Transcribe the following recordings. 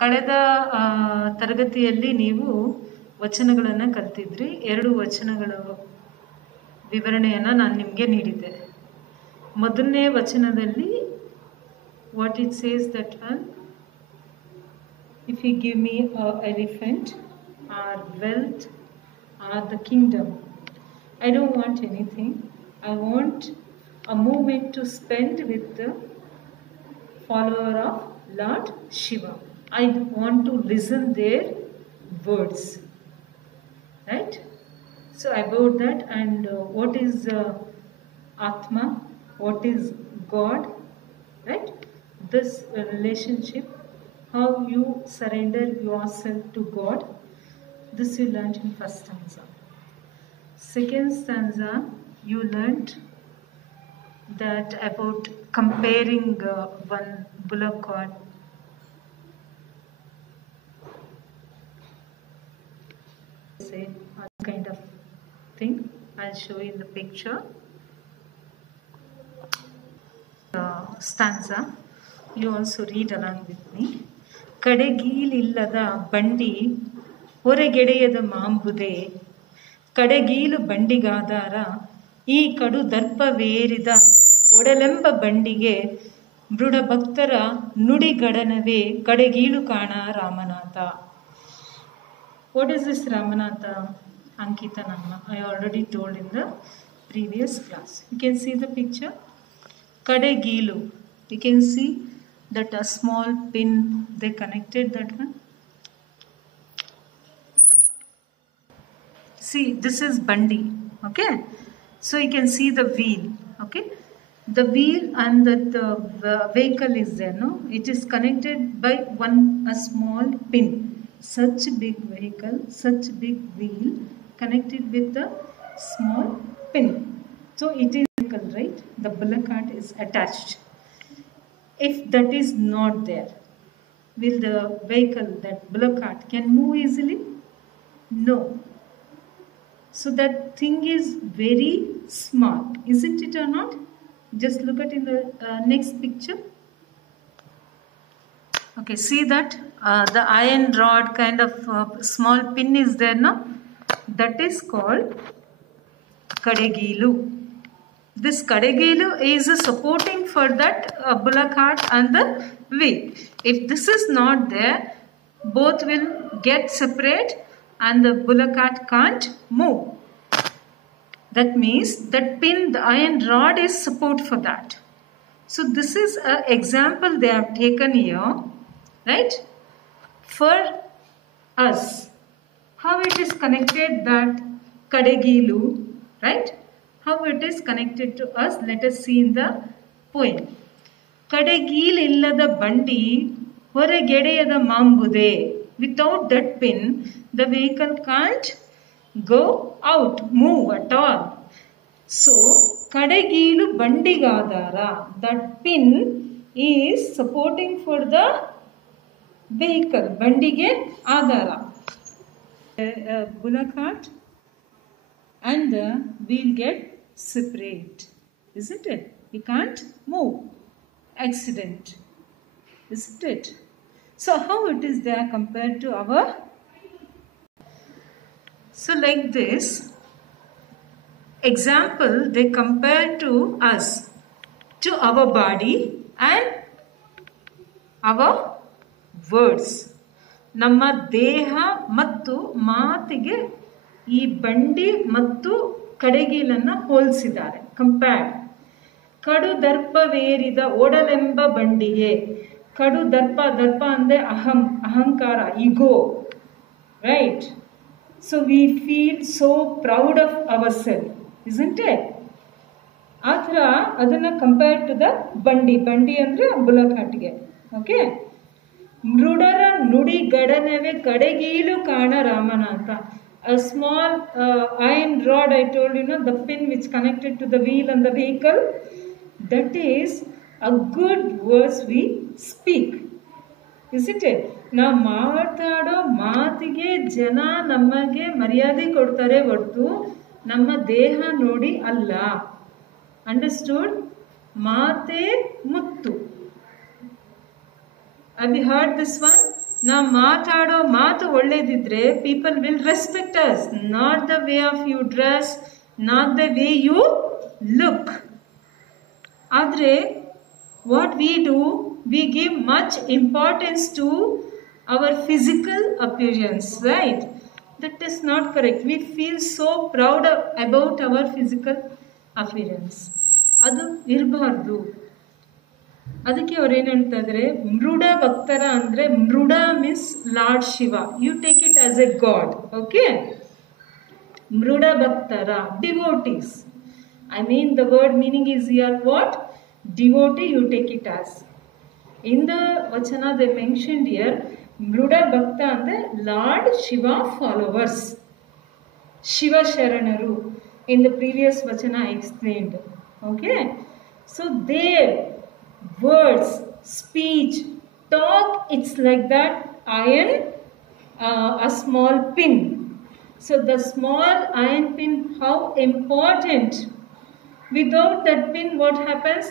ಕಳೆದ ತರಗತಿಯಲ್ಲಿ ನೀವು ವಚನಗಳನ್ನು ಕಲ್ತಿದ್ರಿ. 2 ವಚನಗಳ ವಿವರಣೆಯನ್ನು ನಾನು ನಿಮಗೆ ನೀಡಿದ್ದೆ. ಮೊದಲನೇ ವಚನದಲ್ಲಿ what it says that one, if you give me an elephant or wealth or the kingdom, I don't want anything. I want a moment to spend with the follower of Lord Shiva. I want to listen their words, right? So about that, and what is Atma, what is God, right? This relationship, how you surrender yourself to God, this you learned in first stanza. Second stanza, you learned that about comparing one bullock cart say kind of thing. I'll show you in the picture. Stanza, you also read along with me. ಕಡೆಗೀಲಿಲ್ಲದ ಬಂಡಿ ಹೊರಗೆಡೆಯದ ಮಾಂಬುದೆ, ಕಡೆಗೀಲು ಬಂಡಿಗಾಧಾರ ಈ ಕಡು ದರ್ಪವೇರಿದ ಒಡಲೆಂಬ ಬಂಡಿಗೆ ಮೃಡಭಕ್ತರ ನುಡಿಗಡನವೇ ಕಡೆಗೀಳು ಕಾಣ Ramnath. What is this Ramanatha? Ankita Namma. I already told in the previous class. You can see the picture. Kadegilu. You can see that a small pin, they connected that one. See, this is Bandi. Okay. So you can see the wheel. Okay. The wheel and the vehicle is there. No, it is connected by a small pin. Such big vehicle, such big wheel connected with the small pin. So it is vehicle, right? The bullock cart is attached. If that is not there, will the vehicle, that bullock cart, can move easily? No. So that thing is very small, isn't it or not? Just look at in the next picture. Okay, see that the iron rod kind of small pin is there now. That is called kadegilu. This kadegilu is supporting for that bullock cart and the wheel. If this is not there, both will get separate and the bullock cart can't move. That means that pin, the iron rod, is support for that. So this is an example they have taken here. Right? For us, how it is connected, that Kadegilu, right? How it is connected to us, let us see in the poem. Kadegil illada bandi horegedeyada mambude. Without that pin, the vehicle can't go out, move at all. So, Kadegilu bandigadara, that pin is supporting for the vehicle, bandige adara. Bullock cart and the wheel get separate, isn't it? You can't move. Accident, isn't it? So how it is there compared to our? So like this example, they compare to us, to our body and our words. ನಮ್ಮ ದೇಹ ಮತ್ತು ಮಾತಿಗೆ ಈ ಬಂಡಿ ಮತ್ತು ಕಡೆಗೀಲನ್ನು ಹೋಲಿಸಿದ್ದಾರೆ, compared. ಕಡು ದರ್ಪವೇರಿದ ಒಡಲೆಂಬ ಬಂಡಿಗೆ. ಕಡು ದರ್ಪ, ದರ್ಪ ಅಂದರೆ ಅಹಂಕಾರ, ego, right? So we feel so proud of our self, isn't it? ಆ ಥರ ಅದನ್ನು ಕಂಪೇರ್ ಟು ದ ಬಂಡಿ. ಬಂಡಿ ಅಂದರೆ ಬುಲ್ಲಕ್ ಕಾರ್ಟ್ಗೆ. ಓಕೆ. ಮೃಡರ ನುಡಿಗಡನವೇ ಕಡೆಗೀಲು ಕಾಣ Ramnath. A small iron rod, I told you, the pin which connected to the wheel and the vehicle, that is a good words we speak, isn't it? ನಾವು ಮಾತಾಡೋ ಮಾತಿಗೆ ಜನ ನಮಗೆ ಮರ್ಯಾದೆ ಕೊಡ್ತಾರೆ ಹೊರತು ನಮ್ಮ ದೇಹ ನೋಡಿ ಅಲ್ಲ. ಅಂಡರ್ಸ್ಟೂಡ್? ಮಾತೇ ಮುತ್ತು. Have you heard this one? ನಾವು ಮಾತಾಡೋ ಮಾತು ಒಳ್ಳೇದಿದ್ರೆ people will respect us, not the way of you dress, not the way you look. ಆದರೆ what we do, we give much importance to our physical appearance, right? That is not correct. We feel so proud about our physical appearance. ಅದು ಇರಬಾರ್ದು. ಅದಕ್ಕೆ ಅವ್ರು ಏನು ಹೇಳ್ತಾ ಇದ್ದಾರೆ, ಮೃಡ ಭಕ್ತರ ಅಂದರೆ, ಮೃಡ means lord Shiva, you take it as a god. Okay, ಮೃಡ ಭಕ್ತರ, devotees. I mean the word meaning is here what? Devotee, you take it as. In the Vachana they mentioned here, Mruda Bhakta and Lord Shiva followers. Shiva Sharanaru. In the previous Vachana I explained. Okay. So their words, speech, talk, it's like that iron, a small pin. So the small iron pin, how important. Without that pin, what happens?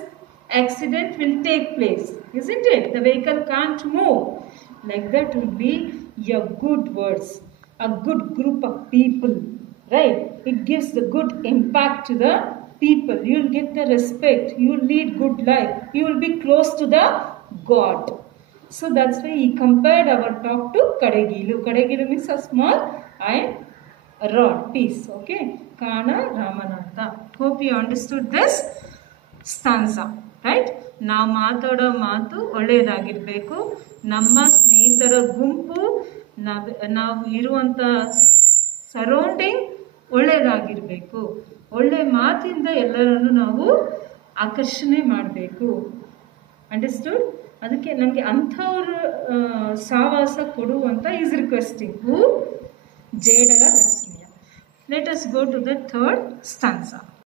Accident will take place, isn't it? The vehicle can't move. Like that will be your good words, a good group of people, right? It gives the good impact to the people. You will get the respect. You will lead good life. You will be close to the God. So that's why he compared our talk to Kadegilu. Kadegilu means a small iron rod piece. Okay, Kana Ramanatha. Hope you understood this stanza, right? ನಾವು ಮಾತಾಡೋ ಮಾತು ಒಳ್ಳೆಯದಾಗಿರಬೇಕು. ನಮ್ಮ ಸ್ನೇಹಿತರ ಗುಂಪು, ನಾವು ಇರುವಂಥ surrounding ಒಳ್ಳೆಯದಾಗಿರಬೇಕು. ಒಳ್ಳೆ ಮಾತಿಂದ ಎಲ್ಲರನ್ನು ನಾವು ಆಕರ್ಷಣೆ ಮಾಡಬೇಕು. ಅಂಡರ್ಸ್ಟುಡ್? ಅದಕ್ಕೆ ನನಗೆ ಅಂಥವ್ರ ಸಾವಾಸ ಕೊಡು ಅಂತ ಈಸ್ ರಿಕ್ವೆಸ್ಟಿಂಗ್. ಹೂ ಜೇಡರ ದಾಸನೀಯ. Let us go to the third stanza.